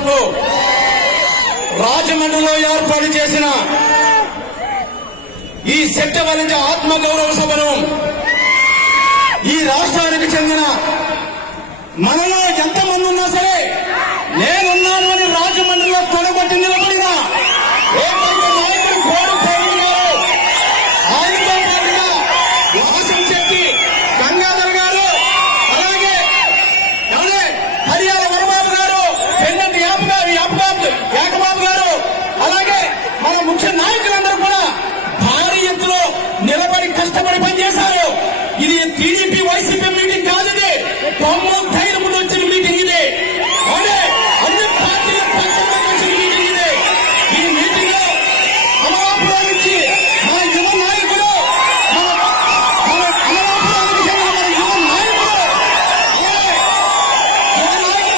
కొరకు రాజమండ్రిలో ఏర్పాటు చేసిన ఈ సెట్టవలజ ఆత్మగౌరవ సభను ఈ రాష్ట్రానికి చెందిన మనలో ఎంతమంది ఉన్నా సరే నేనున్నాను అని రాజమండ్రిలో తొడగొట్టి నిలబడిన ఏకైక నాయకుడు కోడి ప్రవీణ్ గారు, ఆయనతో పాటుగా వాసం శెట్టి గంగాధర్ గారు, అలాగే హరియాల వరబాబు గారు, పెన్నటి యాకబాబు గారు, అలాగే మన ముఖ్య నాయకులందరూ కూడా భారీ ఎత్తులో నిలబడి కష్టపడి పనిచేశారు. ఇది టీడీపీ వైసీపీ మీటింగ్ కాదు, ఇది ధైర్యం వచ్చిన మీటింగ్, ఇది అన్ని పార్టీల పక్షాలకు వచ్చిన మీటింగ్, ఇది ఈ మీటింగ్ లో అమలాపురం నుంచి మన యువ నాయకుడు, మన అమలాపురానికి చెందిన మన యువ నాయకుడు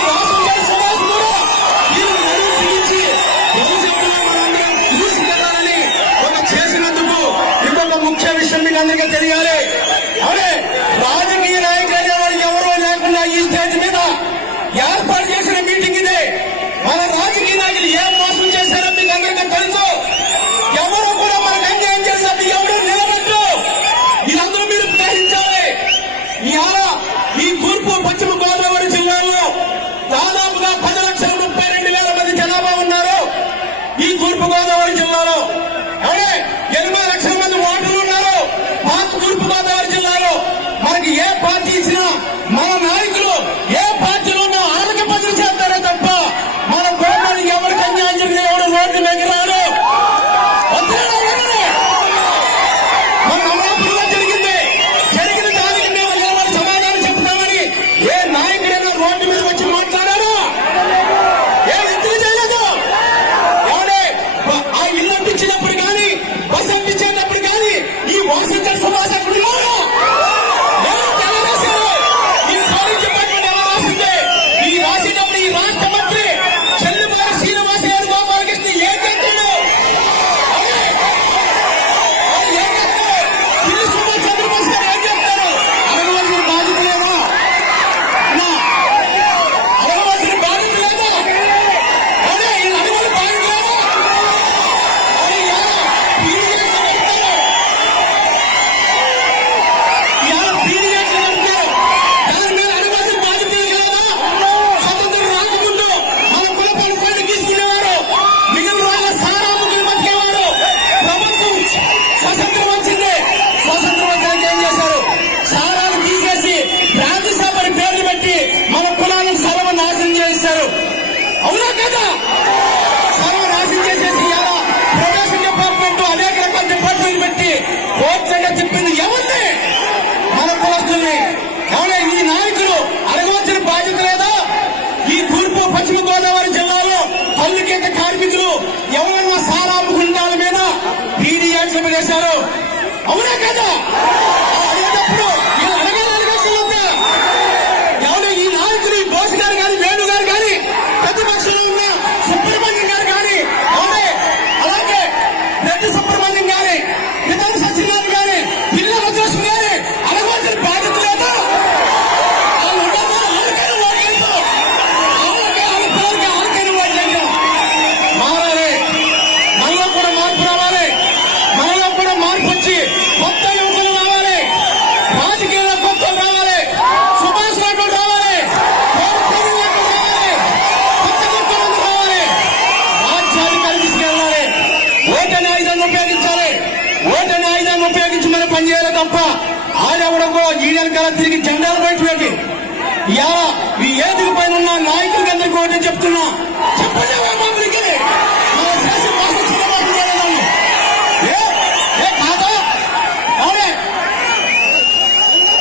వాసుదేవ సుభాష్ కూడా దీన్ని నడుము పిలిచి భవిష్యత్తులో మనందరం తీసుకెళ్లాలని ఒక చేసినందుకు ఇంకొక ముఖ్య విషయం మీకు అందరికీ తెలియాలి. రాజకీయ నాయకులు అనేవారు ఎవరో లేకుండా ఈ స్టేజ్ మీద ఏర్పాటు చేసిన మీటింగ్ ఇదే. మన రాజకీయ నాయకులు ఏం మోసం చేశారో మీకు అందరికీ తెలుసు. ఎవరు కూడా మనకు అన్యాయం చేసినట్టు ఎవరు నిలబడ్డు, ఇదందరూ మీరు గ్రహించాలి. ఇవాళ ఈ తూర్పు పశ్చిమ గోదావరి జిల్లాలో దాదాపుగా 10,32,000 మంది జనాభా ఉన్నారు. ఈ తూర్పు గోదావరి జిల్లాలో 80 లక్షల మంది ఓటర్లు ఉన్నారు. పాత తూర్పు గోదావరి జిల్లాలో మనకి ఏ పార్టీ ఇచ్చినా మన నాయకులు ఏ పార్టీలో ఉన్నా వాళ్ళకి పనులు చేస్తారే తప్ప మన గవర్నమెంట్ ఎవరికి అన్యాయం జరిగిన ఎవరు రోడ్డు మీద రారు. మన అమలాపురంలో జరిగిన దానికి మేము నిలబడి సమాధానం చెప్తామని ఏ నాయకుడైనా రోడ్డు మీద వచ్చి మాట్లాడారు? ఏం ఎందుకు చేయలేదు? ఆ ఇల్లు అంటించినప్పుడు కానీ బస్ అంటించేటప్పుడు కానీ ఈ వాసుదేవ సుభాష్ అక్కడ అవునా కదా? సర్వనాశం చేసేసి ప్రొడక్షన్ డిపార్ట్మెంట్ అనేక రకాల డిపార్ట్మెంట్ పెట్టి కోట్లుగా చెప్పింది ఎవరిని? మన కులస్తుల్ని. ఈ నాయకులు అడగవలసిన బాధ్యత లేదా? ఈ తూర్పు పశ్చిమ గోదావరి జిల్లాలో పల్లికేత కార్మికులు ఎవరన్నా సారా గుండాల మీద పీడియాట్లు వేశారు. అవునా కదా? అడిగేటప్పుడు ఈ నాయకులు ఈ బోస్ గారు కానీ వేణు గారు కానీ ప్రతిపక్షంలో ఉన్న సుబ్రహ్మణ్యం గారు కానీ అలాగే రెడ్డి సుబ్రహ్మణ్యం గారి పితాని సత్యనారాయణ గారి పిల్ల వజ్రేశ్వరి గారి అడగవలసిన బాధ్యత లేదా? మారాలి. మనలో కూడా మార్పు రావాలి. మనలో కూడా మార్పు వచ్చి కొత్త యువకులు రావాలి. రాజకీయాల్లో కొత్త రావాలి. సుభాష్ రాఠోడ్ రావాలి. ఓటని ఆయుధాన్ని ఉపయోగించాలి. ఓటని ఆయుధాన్ని ఉపయోగించి మనం పనిచేయాలి తప్ప ఆడెవడకో ఈడల కల తిరిగి జెండాలు బయట పెట్టి ఈ ఏదికి పైన ఉన్న నాయకులకి అందరికీ ఓటే చెప్తున్నా.